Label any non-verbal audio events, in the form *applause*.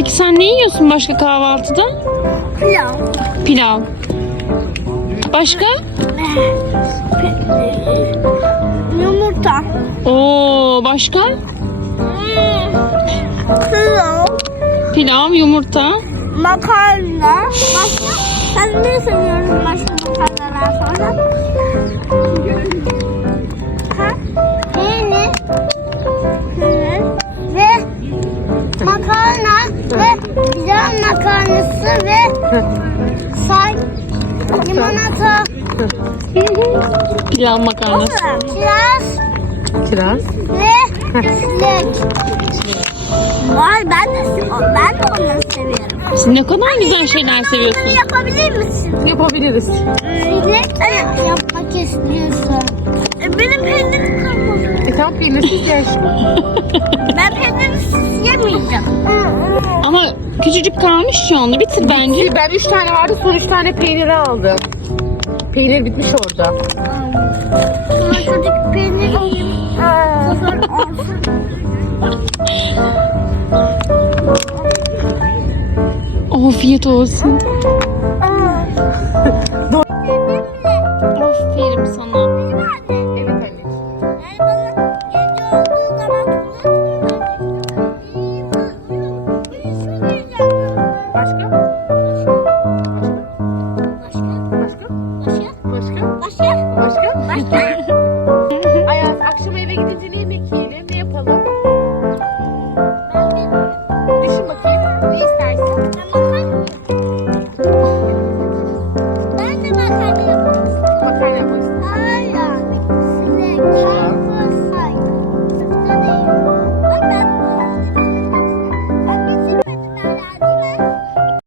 Peki sen ne yiyorsun başka kahvaltıda? Pilav. Pilav. Başka? Yumurta. Oo başka? Pilav. Pilav, yumurta. Makarna. Başka? Ben ne seviyorum başka makarnalar sonra? Makarnası ve say limonata. Pilav makarnası. Kiraz Kiraz. ve çilek. Vay ben de ben de onları seviyorum. Sen ne kadar güzel şeyler seviyorsun. Bunu yapabilir misin? Yapabiliriz. Çilek evet. yapmak istiyorsun. E, benim peynirim kalmadı. E tamam peynirsiz ye. *laughs* küçücük kalmış şu anda. Bitir bence. Bitti. Ben üç tane vardı son üç tane peyniri aldım. Peynir bitmiş orada. Sonra çocuk peynir. Afiyet olsun.